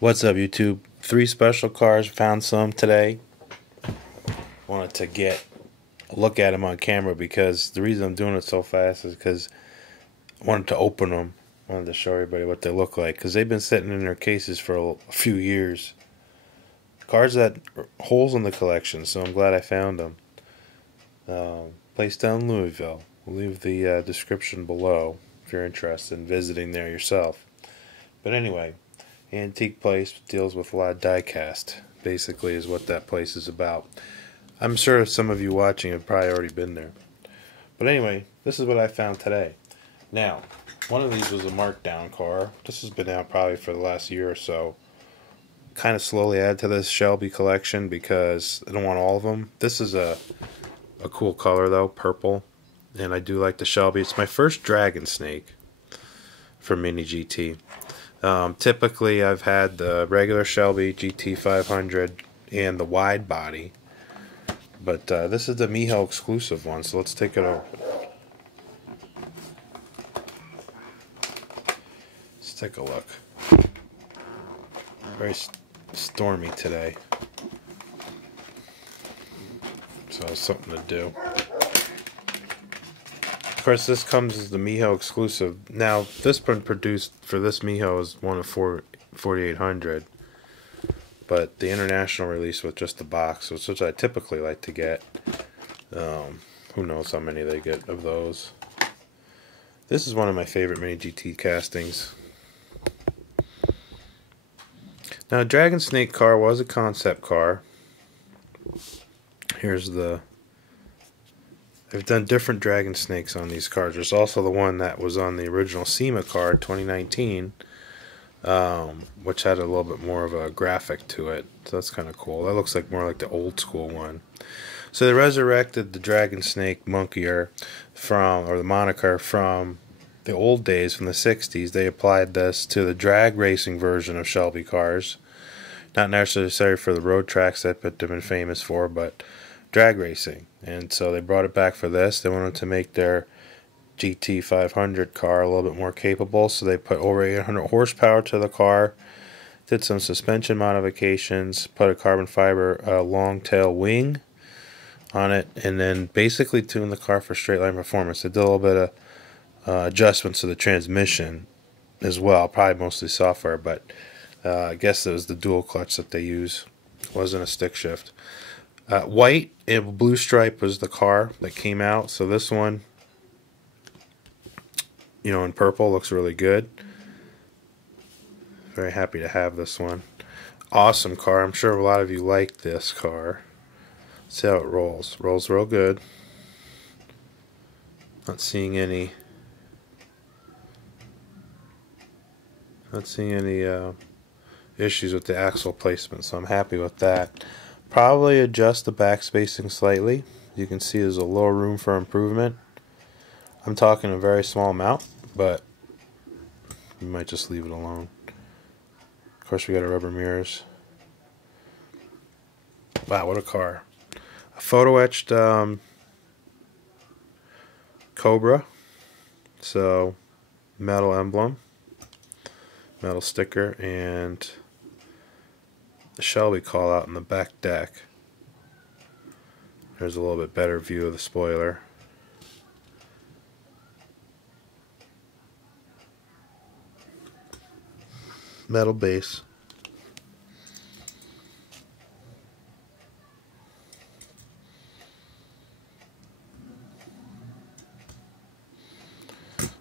What's up, YouTube? 3 special cars. Found some today. Wanted to get a look at them on camera because the reason I'm doing it so fast is because I wanted to open them. I wanted to show everybody what they look like because they've been sitting in their cases for a few years. Cars that are holes in the collection, so I'm glad I found them. Place down in Louisville. We'll leave the description below if you're interested in visiting there yourself. But anyway, antique place deals with a lot of diecast, basically, is what that place is about. I'm sure some of you watching have probably already been there. But anyway, this is what I found today. Now, one of these was a markdown car. This has been out probably for the last year or so. Kind of slowly add to this Shelby collection because I don't want all of them. This is a cool color though, purple. And I do like the Shelby. It's my first Dragon Snake for Mini GT. Typically, I've had the regular Shelby GT 500 and the wide body, but this is the MiJo exclusive one, so let's take it over. Let's take a look. Very stormy today, so it's something to do. Of course, this comes as the MiJo exclusive. Now, this one produced for this MiJo is one of 4800, but the international release was just the box, which I typically like to get. Who knows how many they get of those. This is one of my favorite Mini GT castings. Now, Dragon Snake car was a concept car. Here's the... I've done different Dragon Snakes on these cars. There's also the one that was on the original SEMA car 2019, which had a little bit more of a graphic to it. So that's kind of cool. That looks like more like the old school one. So they resurrected the Dragon Snake monkier or the moniker from the old days, from the 60s. They applied this to the drag racing version of Shelby cars. Not necessarily for the road tracks that they've been famous for, but drag racing. And so they brought it back for this. They wanted to make their GT 500 car a little bit more capable, so they put over 800 horsepower to the car, did some suspension modifications, put a carbon fiber long tail wing on it, and then basically tuned the car for straight line performance. They did a little bit of adjustments to the transmission as well, probably mostly software, but I guess it was the dual clutch that they use. It wasn't a stick shift. White and blue stripe was the car that came out. So this one, you know, in purple looks really good. Very happy to have this one. Awesome car. I'm sure a lot of you like this car. Let's see how it rolls. Rolls real good. Not seeing any issues with the axle placement, so I'm happy with that. Probably adjust the back spacing slightly. You can see there's a little room for improvement. I'm talking a very small amount, but you might just leave it alone. Of course, we got our rubber mirrors. Wow, what a car. A photo etched Cobra. So, metal emblem, metal sticker, and the Shelby call out in the back deck. There's a little bit better view of the spoiler. Metal base.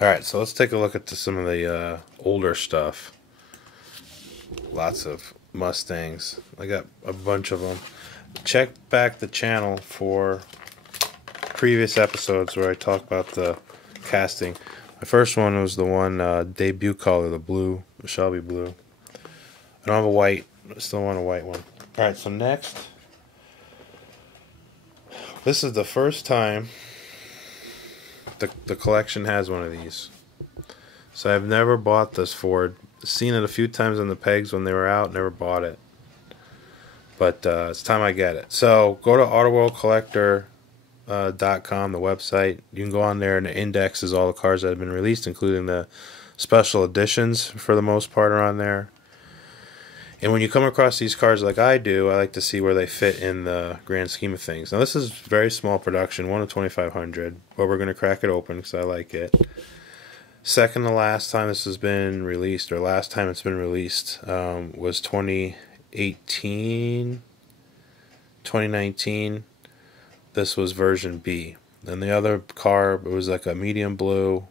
Alright, so let's take a look at some of the older stuff. Lots of Mustangs. I got a bunch of them. Check back the channel for previous episodes where I talk about the casting. My first one was the one debut color, the blue, the Shelby blue. I don't have a white, I still want a white one. Alright, so next, this is the first time the collection has one of these. So I've never bought this Ford. Seen it a few times on the pegs when they were out, never bought it. But it's time I get it. So go to autoworldcollector.com, the website. You can go on there and it indexes all the cars that have been released, including the special editions for the most part are on there. And when you come across these cars like I do, I like to see where they fit in the grand scheme of things. Now, this is very small production, 1 of 2,500, but we're going to crack it open because I like it. Second to last time this has been released, or last time it's been released, was 2018, 2019. This was version B. And the other car, it was like a medium blue,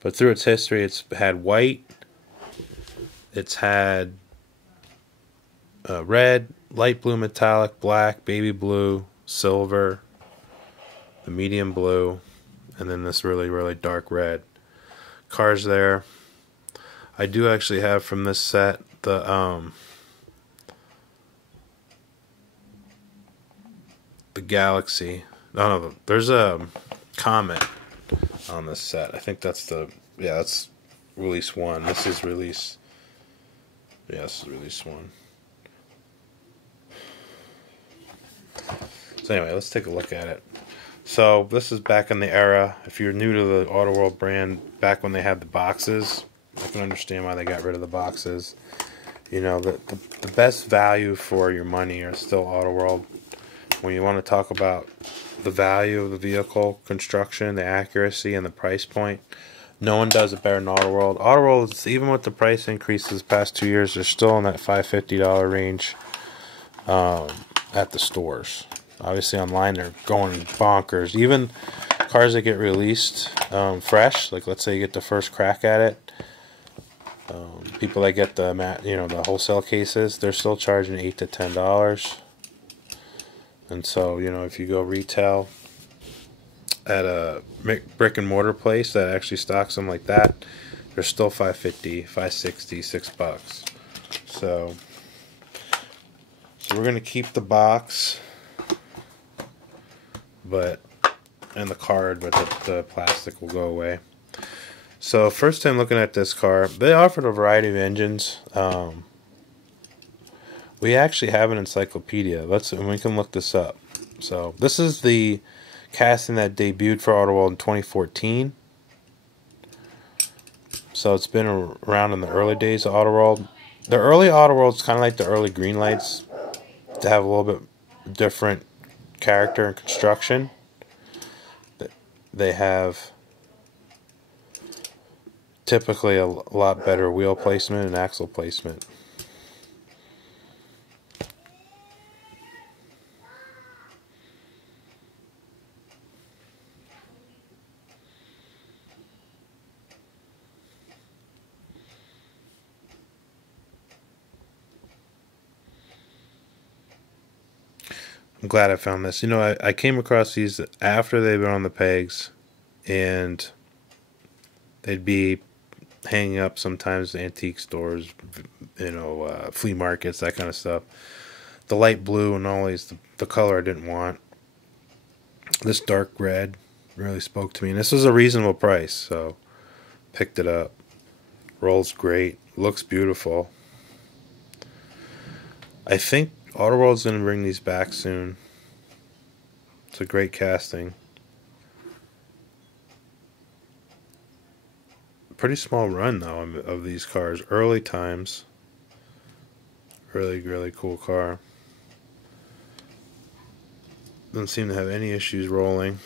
but through its history, it's had white, it's had red, light blue metallic, black, baby blue, silver, the medium blue, and then this really, really dark red. Cars there. I do actually have from this set the Galaxy. No, there's a Comet on this set. I think that's that's release 1. This is release. Yeah, this is release 1. So anyway, let's take a look at it. So this is back in the era. If you're new to the Auto World brand, back when they had the boxes, I can understand why they got rid of the boxes. You know, the best value for your money are still Auto World. When you want to talk about the value of the vehicle, construction, the accuracy, and the price point, no one does it better than Auto World. Auto World, even with the price increases the past 2 years, they're still in that $550 range at the stores. Obviously online they're going bonkers. Even cars that get released fresh, like let's say you get the first crack at it, people that get the wholesale cases, they're still charging $8 to $10. And so, if you go retail at a brick and mortar place that actually stocks them like that, they're still $550, $560, $6. So we're gonna keep the box, and the card, but the plastic will go away. So first time looking at this car, they offered a variety of engines. We actually have an encyclopedia. And we can look this up. So this is the casting that debuted for Auto World in 2014. So it's been around in the early days of Auto World. The early Auto World's kind of like the early green lights, to have a little bit different character and construction. They have typically a lot better wheel placement and axle placement. I'm glad I found this. I came across these after they've been on the pegs, and they'd be hanging up sometimes in antique stores, flea markets, that kind of stuff. The light blue and all these, the color I didn't want. This dark red really spoke to me, and this was a reasonable price, so picked it up. Rolls great, looks beautiful. I think Auto World's going to bring these back soon. It's a great casting. Pretty small run, though, of these cars. Early times. Really, really cool car. Doesn't seem to have any issues rolling.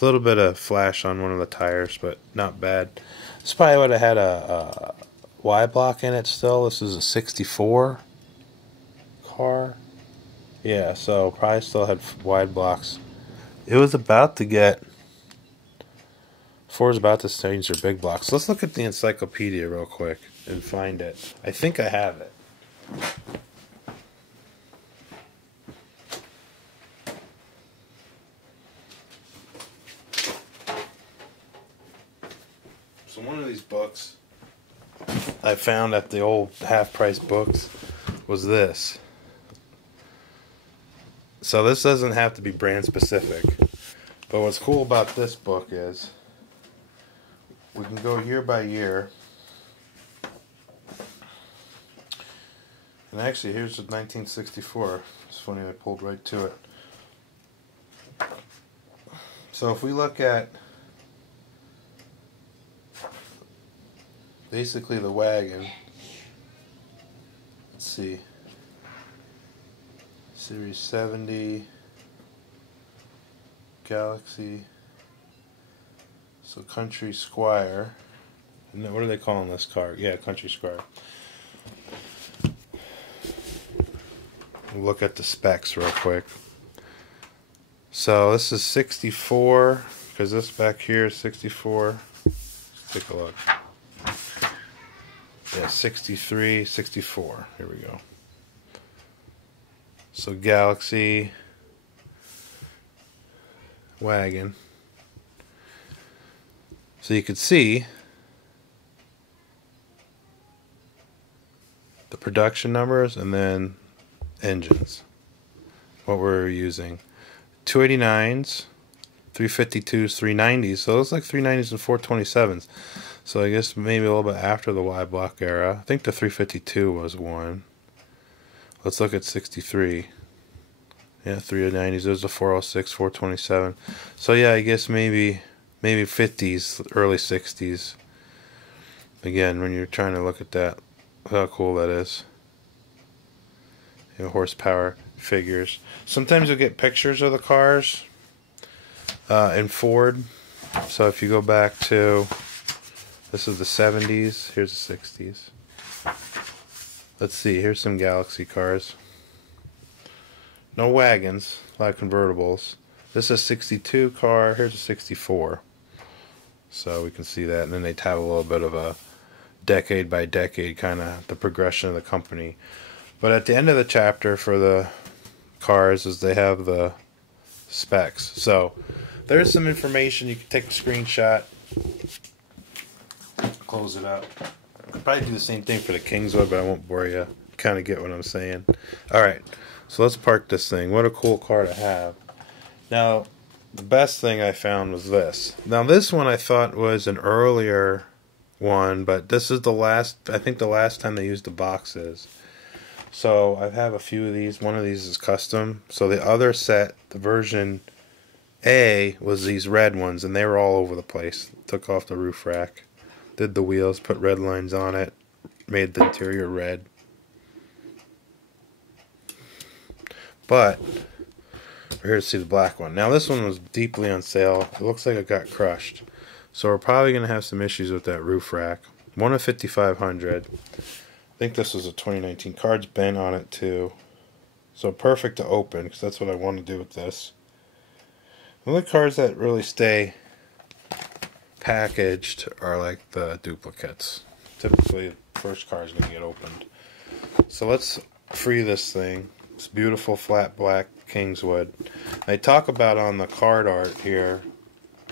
A little bit of flash on one of the tires, but not bad. This probably would have had a Y block in it still. This is a 64 car. Yeah, so probably still had wide blocks. It was about to get... Ford's about to change their big blocks. Let's look at the encyclopedia real quick and find it. I think I have it. So one of these books I found at the old half-price books was this. So this doesn't have to be brand specific. But what's cool about this book is we can go year by year. And actually, here's the 1964. It's funny, I pulled right to it. So if we look at basically the wagon, see. Series 70. Galaxy. So Country Squire. And what are they calling this car? Yeah, Country Squire. Look at the specs real quick. So this is 64, because this back here is 64. Let's take a look. Yeah, 63, 64. Here we go. So Galaxy Wagon. So you can see the production numbers and then engines. What we're using. 289s, 352s, 390s. So it looks like 390s and 427s. So I guess maybe a little bit after the Y block era. I think the 352 was one. Let's look at 63. Yeah, 390s. There's a 406, 427. So yeah, I guess maybe 50s, early 60s. Again, when you're trying to look at that, how cool that is. You know, horsepower figures. Sometimes you'll get pictures of the cars in Ford. So if you go back to, this is the 70s, here's the 60s. Let's see, here's some Galaxy cars. No wagons, a lot of convertibles. This is a 62 car, here's a 64. So we can see that, and then they have a little bit of a decade by decade kind of the progression of the company. But at the end of the chapter for the cars is they have the specs. So there's some information. You can take a screenshot, close it up. I'll probably do the same thing for the Kingswood, but I won't bore you. Kind of get what I'm saying. Alright, so let's park this thing. What a cool car to have. Now, the best thing I found was this. Now this one I thought was an earlier one, but this is the last, I think the last time they used the boxes. So I have a few of these. One of these is custom. So the other set, the version A, was these red ones, and they were all over the place. Took off the roof rack, did the wheels, put red lines on it, made the interior red. But we're here to see the black one. Now this one was deeply on sale. It looks like it got crushed. So we're probably going to have some issues with that roof rack. One of 5,500. I think this was a 2019. Card's bent on it too. So perfect to open, because that's what I want to do with this. The only cards that really stay packaged are like the duplicates. Typically the first card is going to get opened. So let's free this thing. It's beautiful flat black Kingswood. They talk about on the card art here,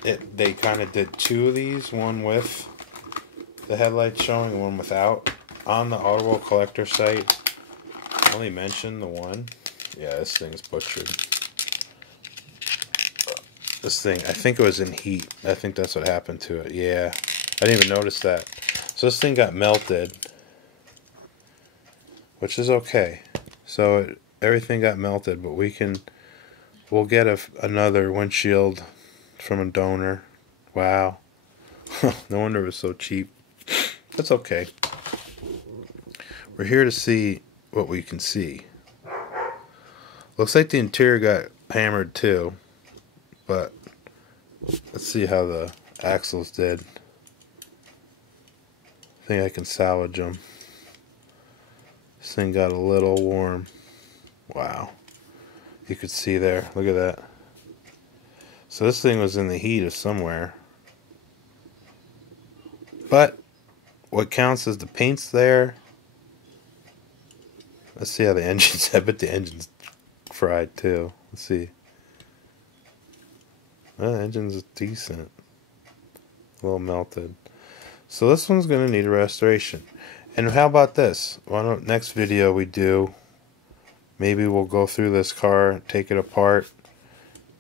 they kind of did two of these, one with the headlights showing and one without. On the Auto World Collector site, I only mentioned the one. Yeah, this thing's butchered. This thing, I think it was in heat. I think that's what happened to it. Yeah, I didn't even notice that. So this thing got melted, which is okay. So everything got melted, but we'll get another windshield from a donor. Wow. No wonder it was so cheap. That's okay. We're here to see what we can see. Looks like the interior got hammered too, but let's see how the axles did. I think I can salvage them. This thing got a little warm. Wow. You could see there. Look at that. So this thing was in the heat of somewhere. But what counts is the paint's there. Let's see how the engine's. I bet the engine's fried too. Let's see. Well, the engine's decent. A little melted. So this one's going to need a restoration. And how about this? Why don't next video we do, maybe we'll go through this car, take it apart,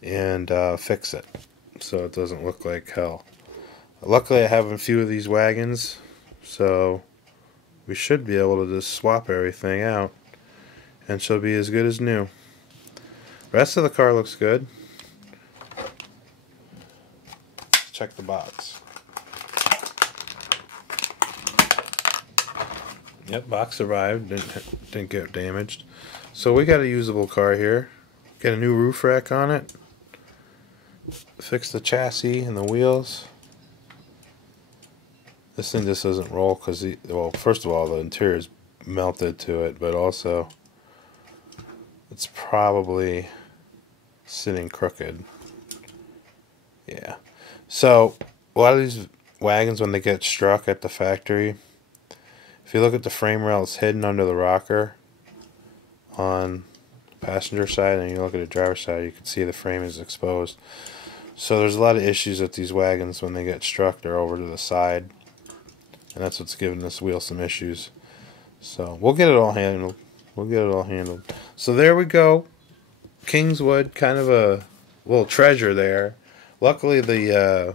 and fix it so it doesn't look like hell. Luckily I have a few of these wagons, so we should be able to just swap everything out and she'll be as good as new. Rest of the car looks good. Let's check the box. Yep, box survived. Didn't get damaged. So we got a usable car here. Get a new roof rack on it. Fix the chassis and the wheels. This thing just doesn't roll because, well, first of all, the interior is melted to it, but also it's probably sitting crooked. Yeah. So a lot of these wagons, when they get struck at the factory, if you look at the frame rail, it's hidden under the rocker on the passenger side, and you look at the driver's side, you can see the frame is exposed. So there's a lot of issues with these wagons when they get struck. They're over to the side, and that's what's giving this wheel some issues. So we'll get it all handled. So there we go. Kingswood, kind of a little treasure there. Luckily the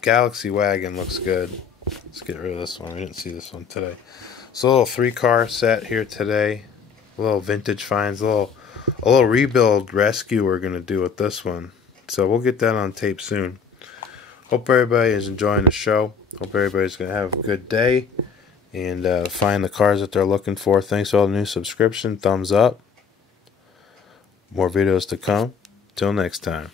Galaxy wagon looks good. Let's get rid of this one. We didn't see this one today. So a little 3-car set here today. A little vintage finds. A little rebuild rescue we're going to do with this one. So we'll get that on tape soon. Hope everybody is enjoying the show. Hope everybody's going to have a good day and find the cars that they're looking for. Thanks for all the new subscription. Thumbs up. More videos to come. Till next time.